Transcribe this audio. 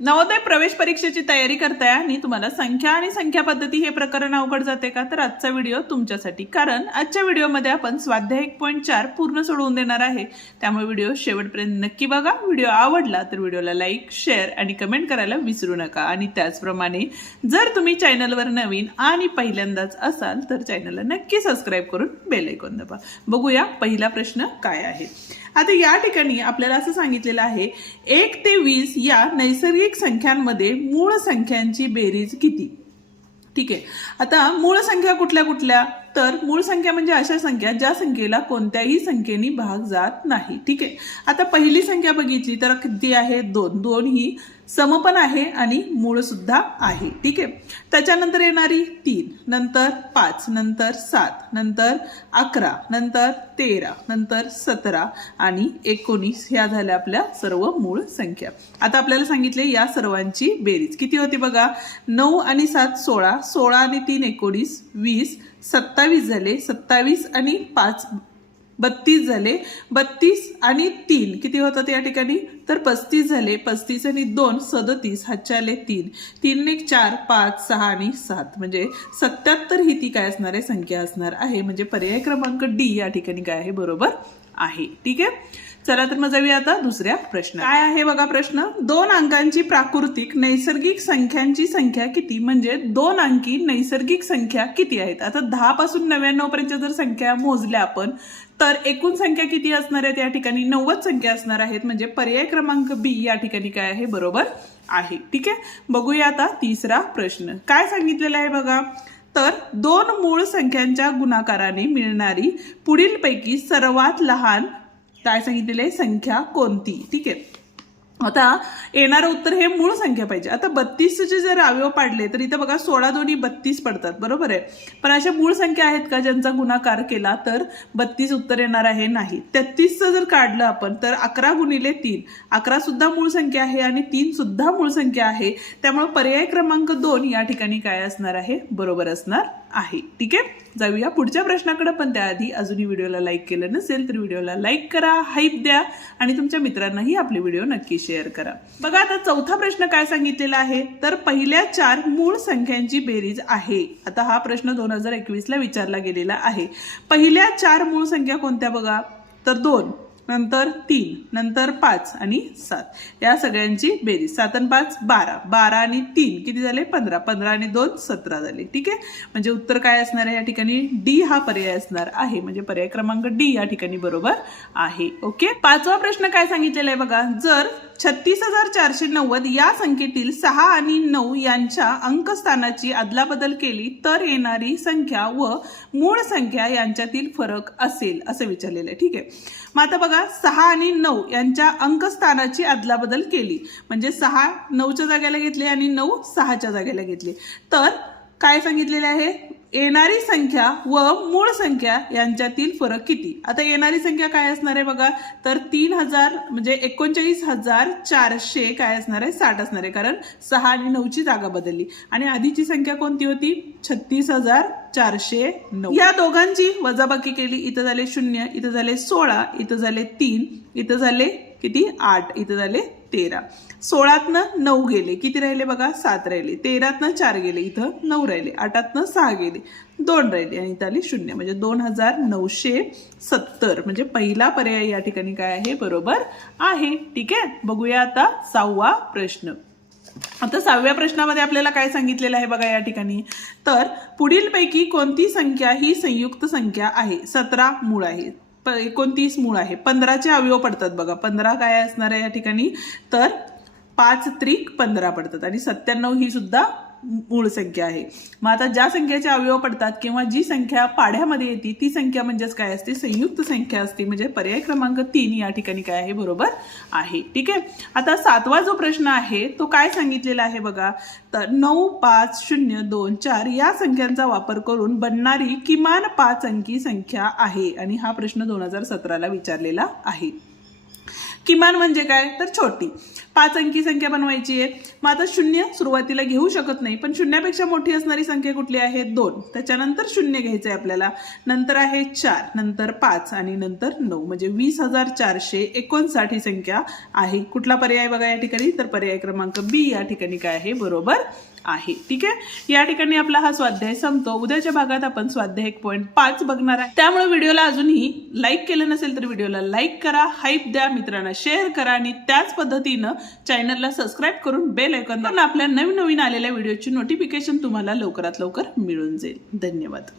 नवोदय प्रवेश परीक्षेची तयारी करताय आणि तुम्हाला संख्या आणि संख्या पद्धती हे प्रकरण अवघड जाते का, तर आजचा व्हिडिओ तुमच्यासाठी. कारण आजच्या व्हिडिओमध्ये आपण स्वाध्याय 1.4 पूर्ण सोडवून देणार आहे. त्यामुळे व्हिडिओ शेवटपर्यंत नक्की बघा. व्हिडिओ आवडला तर व्हिडिओला लाईक, शेअर आणि कमेंट करायला विसरू नका. आणि त्याचप्रमाणे जर तुम्ही चॅनलवर नवीन आणि पहिल्यांदाच असाल तर चॅनलला नक्की सबस्क्राईब करून बेल आयकॉन दाबा. बघूया पहिला प्रश्न काय आहे. आता या ठिकाणी आपल्याला असं सांगितलेलं आहे, 1 ते 20 या नैसर्गिक संख्यांमध्ये मूळ संख्यांची बेरीज किती. ठीक आहे. आता मूळ संख्या कुठल्या कुठल्या, तर मूळ संख्या म्हणजे अशा संख्या ज्या संख्येला कोणत्याही संख्येने भाग जात नाही. ठीक आहे. आता पहिली संख्या बघितली तर किती आहे, 2. 2 ही समपन आहे आणि मूळ सुद्धा आहे. ठीक आहे. त्याच्यानंतर येणारी 3, नंतर 5, नंतर 7, नंतर 11, नंतर 13, नंतर 17 आणि 19 ह्या झाल्या आपल्या सर्व मूळ संख्या. आता आपल्याला सांगितले या सर्वांची बेरीज किती होती बघा. 9 आणि 7 16, 16 आणि 3 19, 20, 27 झाले, 27 आणि 5 32 झाले, 32 आणि 3 किती होतात या ठिकाणी, तर 35 झाले, 35 आणि 2 37, हातचे आले 3, 3 1 4 5 6 आणि 7 म्हणजे 77 ही ती काय असणार आहे, संख्या असणार आहे. म्हणजे पर्याय क्रमांक डी या ठिकाणी काय आहे, बरोबर आहे. ठीक आहे. चला तर मग जाऊया आता दुसऱ्या प्रश्न. काय आहे बघा प्रश्न. 2 अंकांची प्राकृतिक नैसर्गिक संख्यांची संख्या किती, म्हणजे 2 अंकी नैसर्गिक संख्या किती आहेत. आता 10 पासून 99 पर्यंत जर संख्या मोजल्या आपण तर एकूण संख्या किती असणार आहेत, या ठिकाणी 90 संख्या असणार आहेत. म्हणजे पर्याय क्रमांक बी या ठिकाणी काय आहे, बरोबर आहे. ठीक आहे. बघूया आता तिसरा प्रश्न. काय सांगितलेलं आहे बघा. तर 2 मूळ संख्यांच्या गुणाकाराने मिळणारी पुढीलपैकी सर्वात लहान काय सांगितलेले संख्या कोणती. ठीक आहे. आता येणारं उत्तर हे मूळ संख्या पाहिजे. आता 32 चे जर अवयव पाडले तर इथं बघा 16 दोन्ही 32 पडतात, बरोबर आहे. पण अशा मूळ संख्या आहेत का ज्यांचा गुणाकार केला तर 32 उत्तर येणार आहे, नाही. 33 जर काढलं आपण तर 11 गुणिले 3, 11 सुद्धा मूळ संख्या आहे आणि 3 सुद्धा मूळ संख्या आहे. त्यामुळे पर्याय क्रमांक 2 या ठिकाणी काय असणार आहे, बरोबर असणार आहे. ठीक आहे. जाऊया पुढच्या प्रश्नाकडे. पण त्याआधी अजूनही व्हिडिओला लाईक केलं नसेल तर व्हिडिओला लाईक करा, हाईप द्या आणि तुमच्या मित्रांनाही आपले व्हिडिओ नक्की शेअर करा. बघा आता चौथा प्रश्न काय सांगितलेला आहे, तर पहिल्या 4 मूळ संख्यांची बेरीज आहे. आता हा प्रश्न 2021 ला विचारला गेलेला आहे. पहिल्या 4 मूळ संख्या कोणत्या बघा, तर 2, नंतर 3, नंतर 5 आणि 7 या सगळ्यांची बेरीज. 7 आणि 5 12, 12 आणि 3 किती झाले, 15, 15 आणि 2 17 झाले. ठीक आहे. म्हणजे उत्तर काय असणार आहे या ठिकाणी, डी हा पर्याय असणार आहे. म्हणजे पर्याय क्रमांक डी या ठिकाणी बरोबर आहे. ओके. पाचवा प्रश्न काय सांगितलेला आहे बघा. जर 36,490 या संख्येतील 6 आणि 9 यांच्या अंकस्थानाची अदलाबदल केली तर येणारी संख्या व मूळ संख्या यांच्यातील फरक असेल असं विचारलेलं आहे. ठीक आहे. मग आता बघा 6 आणि 9 यांच्या अंकस्थानाची अदलाबदल केली म्हणजे 6 9च्या जागेला घेतले आणि 9 6च्या जागेला घेतले तर काय सांगितलेले आहे, येणारी संख्या व मूळ संख्या यांच्यातील फरक किती. आता येणारी संख्या काय असणार आहे बघा, तर 3000 म्हणजे 39,400 काय असणार आहे, 60 असणार आहे. कारण 6 आणि 9ची जागा बदलली. आणि आधीची संख्या कोणती होती, 36,409. या दोघांची वजाबाकी केली, इथं झाले 0, इथं झाले 16, इथं झाले 3, इथं झाले किती 8, इथं झाले 13. 16तनं 9 गेले, किती राहिले बघा, 7 राहिले. 13तनं 4 गेले, इथं 9 राहिले. 8तनं 6 गेले, 2 राहिले आणि इथं आली 0 म्हणजे 2970. म्हणजे पहिला पर्याय या ठिकाणी काय आहे, बरोबर आहे. ठीक आहे. बघूया आता 6वा प्रश्न. आता 6व्या प्रश्नामध्ये आपल्याला काय सांगितलेलं आहे बघा या ठिकाणी, तर पुढीलपैकी कोणती संख्या ही संयुक्त संख्या आहे. 17 मूळ आहे, 29 मूळ आहे, 15चे अवयव पडतात बघा. 15 काय असणार आहे या ठिकाणी, तर 5 त्रिक 15 पडतात आणि 97 ही सुद्धा मूळ संख्या आहे. मग आता ज्या संख्येचे अवयव पडतात किंवा जी संख्या पाढ्यामध्ये येते ती संख्या म्हणजेच काय असते, संयुक्त संख्या असते. म्हणजे पर्याय क्रमांक 3 या ठिकाणी काय आहे, बरोबर आहे. ठीक आहे. आता 7वा जो प्रश्न आहे तो काय सांगितलेला आहे बघा, तर 9 5 0 2 4 या संख्यांचा वापर करून बनणारी किमान 5 अंकी संख्या आहे. आणि हा प्रश्न 2017 ला विचारलेला आहे. किमान म्हणजे काय तर छोटी 5 अंकी संख्या बनवायची आहे। मग आता 0 सुरुवातीला घेऊ शकत नाही, पण शून्यापेक्षा मोठी असणारी संख्या कुठली आहे 2, त्याच्यानंतर 0 घ्यायचंय आपल्याला, नंतर आहे 4, नंतर 5 आणि नंतर 9 म्हणजे 20,459 ही संख्या आहे। कुठला पर्याय बघा या ठिकाणी तर पर्याय क्रमांक बी या ठिकाणी काय आहे बरोबर आहे। ठीक आहे, या ठिकाणी आपला हा स्वाध्याय संपतो। उद्याच्या भागात आपण स्वाध्याय 1.5 बघणार आहे, त्यामुळे व्हिडिओला अजूनही लाईक केलं नसेल तर व्हिडिओला लाईक करा, हाईप द्या, मित्रांना शेअर करा आणि त्याच पद्धतीनं चॅनलला सबस्क्राईब करून बेल आयकॉन दाबून आपल्या नवीन आलेल्या व्हिडिओची नोटिफिकेशन तुम्हाला लवकरात लवकर मिळून जाईल। धन्यवाद।